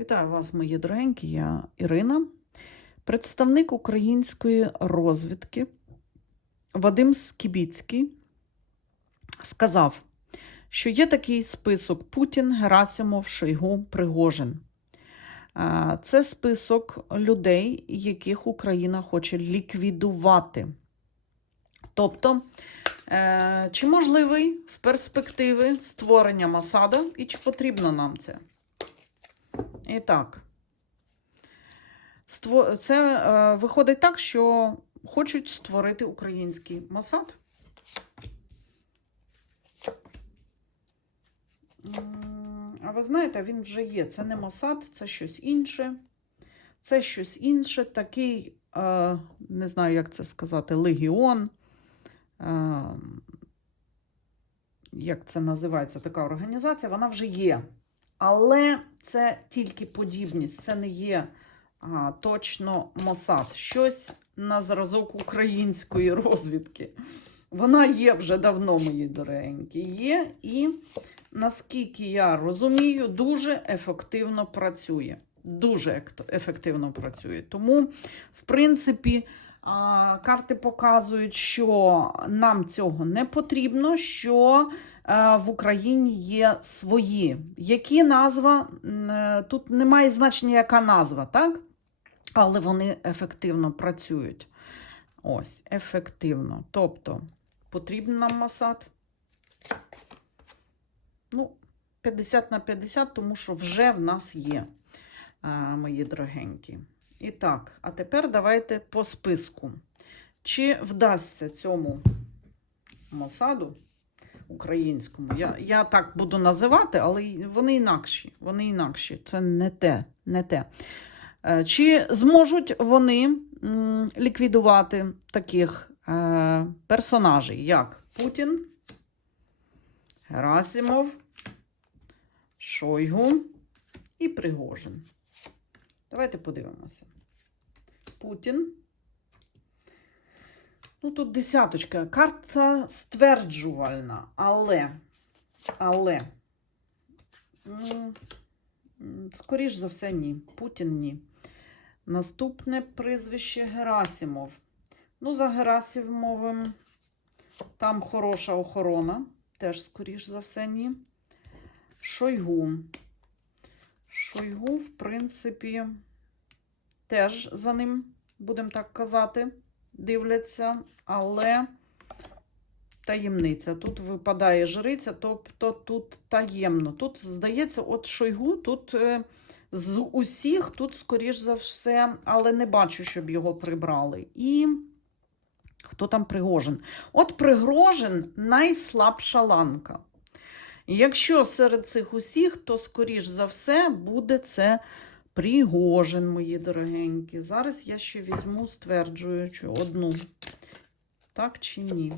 Вітаю вас, мої дорогенькі. Я Ірина, представник української розвідки Вадим Скібіцький сказав, що є такий список Путін, Герасимов, Шойгу, Пригожин. Це список людей, яких Україна хоче ліквідувати. Тобто, е, чи можливий в перспективи створення Масада і чи потрібно нам це? І так. Це е, виходить так, що хочуть створити український Мосад. М, А ви знаєте, він вже є. Це не Мосад, це щось інше. Це щось інше, такий, е, не знаю, як це сказати, легіон. Е, як це називається така організація, вона вже є. Але це тільки подібність, це не є а, точно Мосад. Щось на зразок української розвідки. Вона є вже давно, мої дорогенькі. Є і, наскільки я розумію, дуже ефективно працює. Дуже ефективно працює. Тому, в принципі, карти показують, що нам цього не потрібно, що в Україні є свої. Які назва? Е, Тут немає значення, яка назва, так? Але вони ефективно працюють. Ось, ефективно. Тобто, потрібен нам масад. Ну, 50 на 50, тому що вже в нас є, мої дорогенькі. І так, а тепер давайте по списку. Чи вдасться цьому Мосаду українському? Я, я так буду називати, але вони інакші. Вони інакші. Це не те. Не те. Е, Чи зможуть вони ліквідувати таких е, персонажей, як Путін, Герасимов, Шойгу і Пригожин? Давайте подивимося. Путін. Ну, тут десяточка. Карта стверджувальна, але, але, м, скоріш за все, ні. Путін ні. Наступне прізвище Герасимов. Ну, за Герасимовим там хороша охорона. Теж, скоріш за все, ні. Шойгу. Шойгу, в принципі, теж за ним, будемо так казати, дивляться, але таємниця. Тут випадає жриця, тобто тут таємно. Тут, здається, от Шойгу, тут е, з усіх, тут, скоріш за все, але не бачу, щоб його прибрали. І хто там Пригожин? От Пригожин найслабша ланка. Якщо серед цих усіх, то, скоріш за все, буде це Пригожин, мої дорогенькі. Зараз я ще візьму стверджуючу одну. Так чи ні?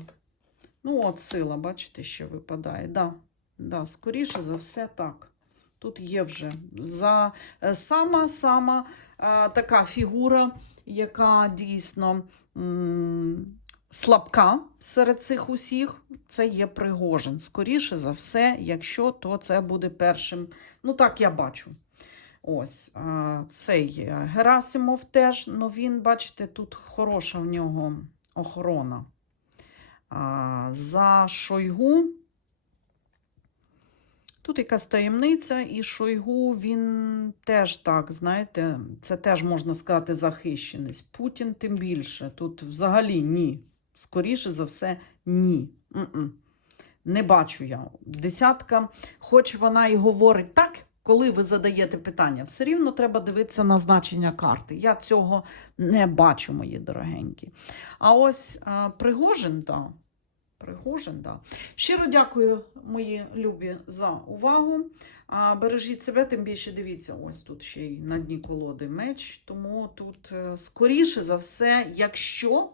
Ну, от сила, бачите, що випадає. Да, да, скоріше за все, так. Тут є вже за е, сама-сама е, така фігура, яка дійсно м, слабка серед цих усіх, це є Пригожин. Скоріше за все, якщо то це буде першим. Ну, так я бачу. Ось цей е, Герасимов теж, ну він, бачите, тут хороша в нього охорона. За Шойгу. Тут якась таємниця, і Шойгу він теж так, знаєте, це теж можна сказати захищеність. Путін тим більше. Тут взагалі ні. Скоріше за все, ні. Не бачу я. Десятка, хоч вона і говорить так, коли ви задаєте питання, все рівно треба дивитися на значення карти. Я цього не бачу, мої дорогенькі. А ось а, Пригожин, да. Пригожин, да. Щиро дякую, мої любі, за увагу. А, бережіть себе, тим більше дивіться, ось тут ще й на дні колоди меч. Тому тут, е, скоріше за все, якщо,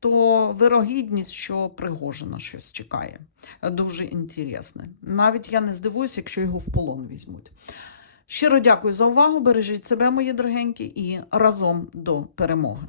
то вирогідність, що Пригожина щось чекає. Дуже інтересне. Навіть я не здивуюся, якщо його в полон візьмуть. Щиро дякую за увагу. Бережіть себе, мої дорогенькі, і разом до перемоги.